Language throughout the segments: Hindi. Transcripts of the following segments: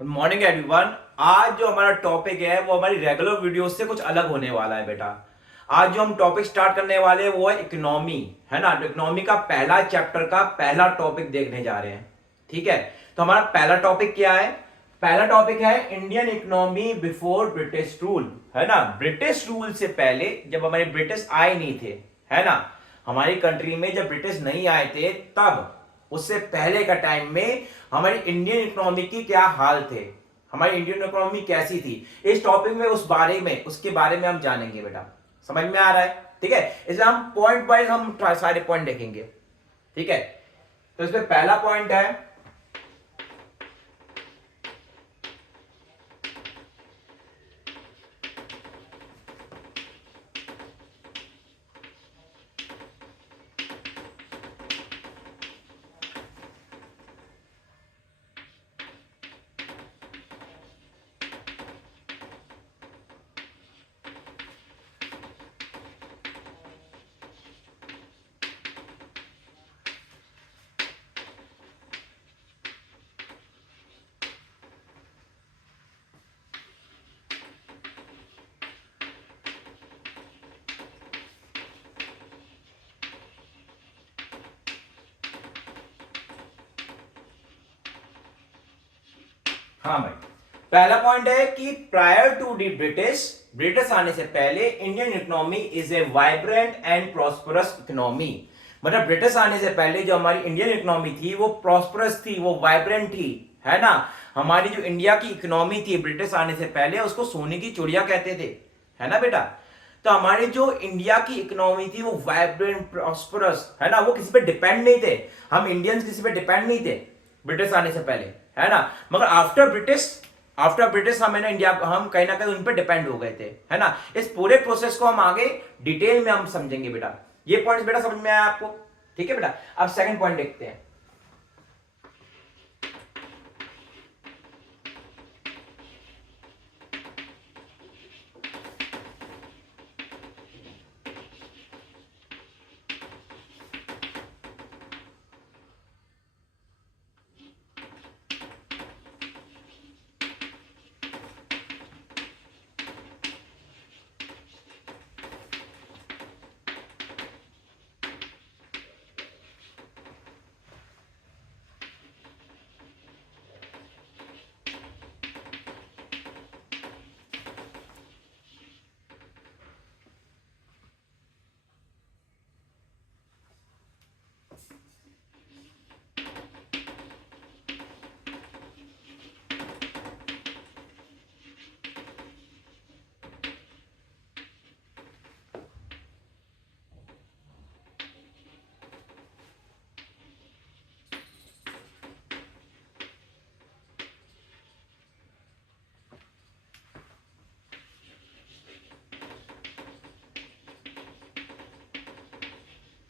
Good morning everyone. आज जो हमारा टॉपिक है वो हमारी रेगुलर वीडियो से कुछ अलग होने वाला है बेटा। आज जो हम टॉपिक स्टार्ट करने वाले हैं वो है इकोनॉमी, है ना। तो इकोनॉमी का पहला चैप्टर का पहला टॉपिक देखने जा रहे हैं। ठीक है, तो हमारा पहला टॉपिक क्या है? पहला टॉपिक है Indian economy before British rule, है ना। ब्रिटिश रूल से पहले, जब हमारे ब्रिटिश आए नहीं थे, है ना, हमारी कंट्री में जब ब्रिटिश नहीं आए थे तब, उससे पहले का टाइम में हमारी इंडियन इकोनॉमी की क्या हाल थे, हमारी इंडियन इकोनॉमी कैसी थी। इस टॉपिक में उस बारे में उसके बारे में हम जानेंगे बेटा। समझ में आ रहा है? ठीक है, इसलिए हम पॉइंट वाइज हम सारे पॉइंट देखेंगे। ठीक है, तो इसमें पहला पॉइंट है, हाँ भाई, पहला पॉइंट है कि prior to the British, British आने से पहले Indian economy is a vibrant and prosperous economy. मतलब ब्रिटिश आने से पहले जो हमारी इंडियन इकोनॉमी थी वो प्रॉस्परस थी, वो वाइब्रेंट थी, है ना। हमारी जो इंडिया की इकोनॉमी थी ब्रिटिश आने से पहले, उसको सोने की चिड़िया कहते थे, है ना बेटा। तो हमारी जो इंडिया की इकोनॉमी थी वो वाइब्रेंट प्रॉस्परस, है ना, वो किसी पे डिपेंड नहीं थे। हम इंडियंस किसी पे डिपेंड नहीं थे ब्रिटिश आने से पहले, है ना। मगर आफ्टर ब्रिटिश हम, है ना, इंडिया, हम कहीं ना कहीं उन पर डिपेंड हो गए थे, है ना। इस पूरे प्रोसेस को हम आगे डिटेल में हम समझेंगे बेटा। ये पॉइंट्स बेटा समझ में आया आपको? ठीक है बेटा, अब सेकंड पॉइंट देखते हैं।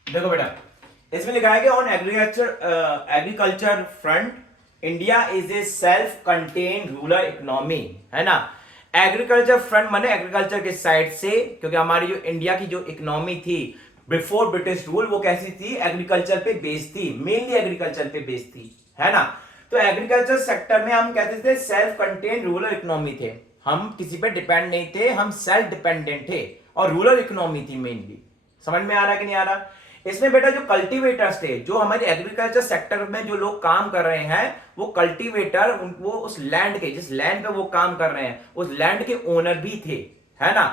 देखो बेटा, इसमें लिखा है कि on agriculture front India is a self contained rural economy, है ना। एग्रीकल्चर फ्रंट माने एग्रीकल्चर के साइड से, क्योंकि हमारी जो इंडिया की जो इकोनॉमी थी बिफोर ब्रिटिश रूल वो कैसी थी? एग्रीकल्चर पे बेस्ड थी, मेनली एग्रीकल्चर पे बेस्ड थी, है ना। तो एग्रीकल्चर सेक्टर में हम कहते थे सेल्फ कंटेन्ड रूरल इकोनॉमी थे। हम किसी पे डिपेंड नहीं थे, हम सेल्फ डिपेंडेंट थे, और रूरल इकोनॉमी थी मेनली। समझ में आ रहा है कि नहीं आ रहा? इसमें बेटा जो कल्टीवेटर्स थे, जो हमारे एग्रीकल्चर सेक्टर में जो लोग काम कर रहे हैं, वो कल्टीवेटर, वो उस लैंड के, जिस लैंड पे वो काम कर रहे हैं उस लैंड के ओनर भी थे, है ना।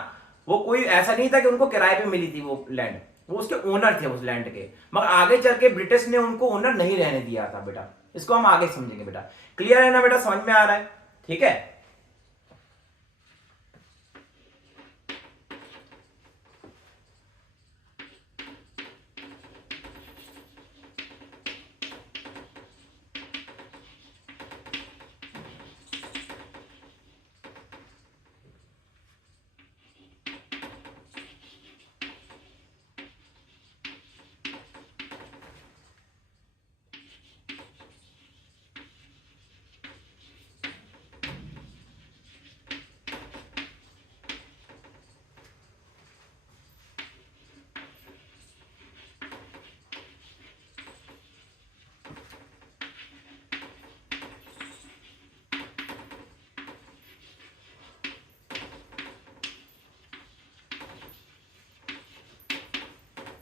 वो कोई ऐसा नहीं था कि उनको किराए पे मिली थी वो लैंड, वो उसके ओनर थे उस लैंड के। मगर आगे चल के ब्रिटिश ने उनको ओनर नहीं रहने दिया था बेटा। इसको हम आगे समझेंगे बेटा। क्लियर है ना बेटा? समझ में आ रहा है? ठीक है।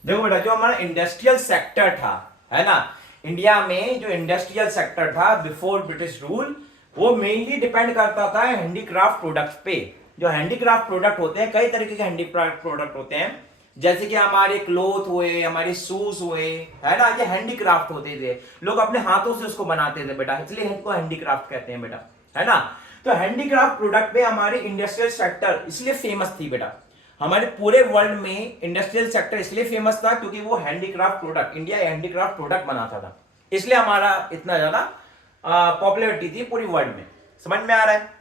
देखो बेटा, जो हमारा इंडस्ट्रियल सेक्टर था, है ना, इंडिया में जो इंडस्ट्रियल सेक्टर था बिफोर ब्रिटिश रूल, वो मेनली डिपेंड करता था हैंडीक्राफ्ट प्रोडक्ट्स पे। जो हैंडीक्राफ्ट प्रोडक्ट होते हैं, कई तरीके के हैंडीक्राफ्ट प्रोडक्ट होते हैं, जैसे कि हमारे क्लोथ हुए, हमारे शूज हुए, है ना, ये हैंडीक्राफ्ट होते थे। लोग अपने हाथों से उसको बनाते थे बेटा, इसलिए इनको हैंडीक्राफ्ट कहते हैं बेटा, है ना। तो हैंडीक्राफ्ट प्रोडक्ट पे हमारी इंडस्ट्रियल सेक्टर इसलिए फेमस थी बेटा, हमारे पूरे वर्ल्ड में इंडस्ट्रियल सेक्टर इसलिए फेमस था क्योंकि वो handicraft product, India handicraft product बनाता था, इसलिए हमारा इतना ज्यादा पॉपुलैरिटी थी पूरी वर्ल्ड में। समझ में आ रहा है?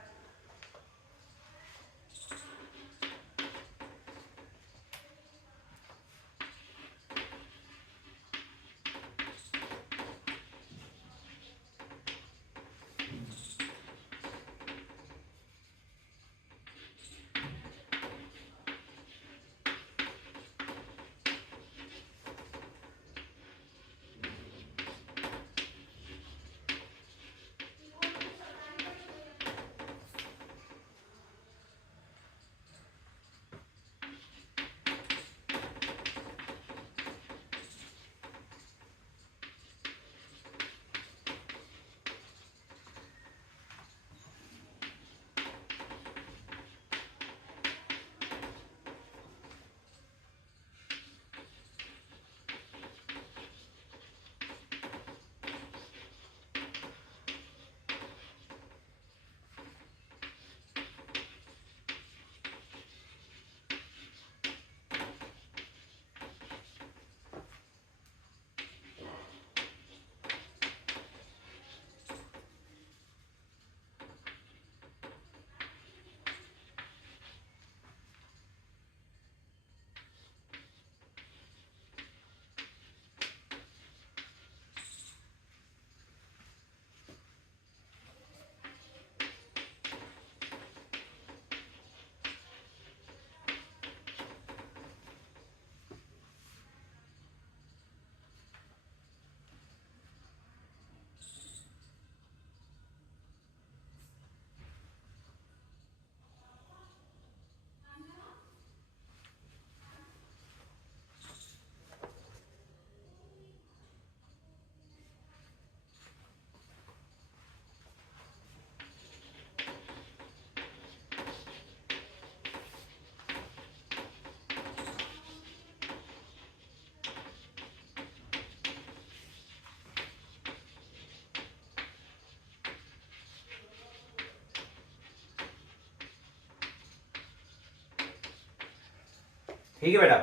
ठीक है बेटा,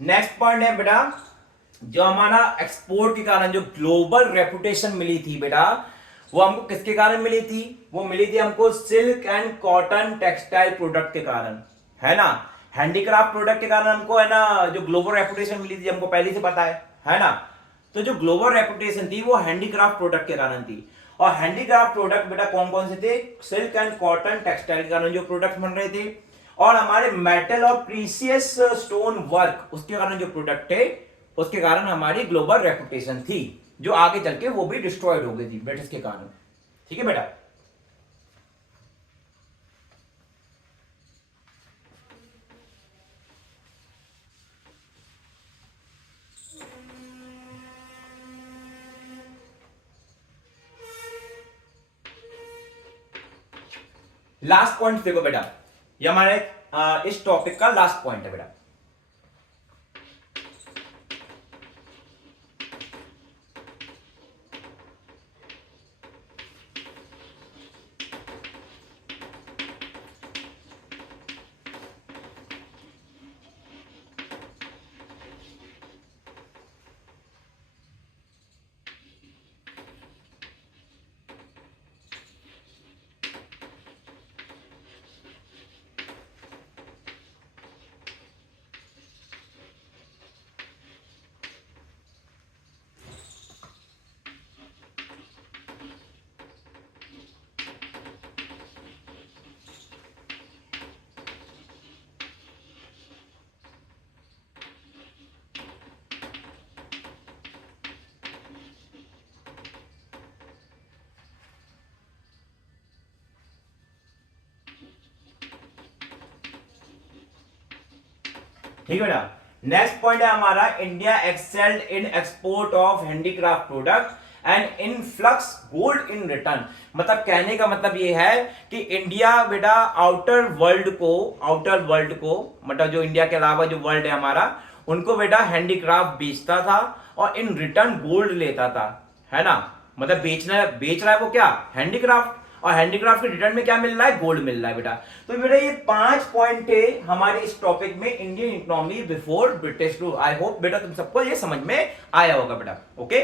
नेक्स्ट पॉइंट है बेटा, जो हमारा एक्सपोर्ट के कारण जो ग्लोबल रेपुटेशन मिली थी बेटा, वो हमको किसके कारण मिली थी? वो मिली थी हमको silk and cotton textile product के कारण, है ना। हैंडीक्राफ्ट प्रोडक्ट के कारण हमको, है ना, जो ग्लोबल रेपुटेशन मिली थी हमको पहले से पता है ना। तो जो ग्लोबल रेपुटेशन थी वो हैंडीक्राफ्ट प्रोडक्ट के कारण थी। और हैंडीक्राफ्ट प्रोडक्ट बेटा कौन कौन से थे? सिल्क एंड कॉटन टेक्सटाइल के कारण जो प्रोडक्ट बन रहे थे, और हमारे मेटल और प्रीसियस स्टोन वर्क उसके कारण जो प्रोडक्ट थे, उसके कारण हमारी ग्लोबल रेपुटेशन थी, जो आगे चल के वो भी डिस्ट्रॉयड हो गई थी ब्रिटिश के कारण। ठीक है बेटा। लास्ट पॉइंट देखो बेटा, ये हमारे इस टॉपिक का लास्ट पॉइंट है बेटा। ठीक है बेटा, नेक्स्ट पॉइंट है हमारा, India excelled in export of handicraft product and influx gold in return. मतलब कहने का मतलब ये है कि इंडिया बेटा आउटर वर्ल्ड को मतलब जो इंडिया के अलावा जो वर्ल्ड है हमारा, उनको बेटा हैंडीक्राफ्ट बेचता था और इन रिटर्न गोल्ड लेता था, है ना। मतलब बेच रहा है वो क्या, हैंडीक्राफ्ट, और हैंडीक्राफ्ट के रिटर्न में क्या मिल रहा है, गोल्ड मिल रहा है बेटा। तो बेटा ये 5 पॉइंट थे हमारे इस टॉपिक में, Indian economy before British rule. I hope बेटा तुम सबको ये समझ में आया होगा बेटा। ओके।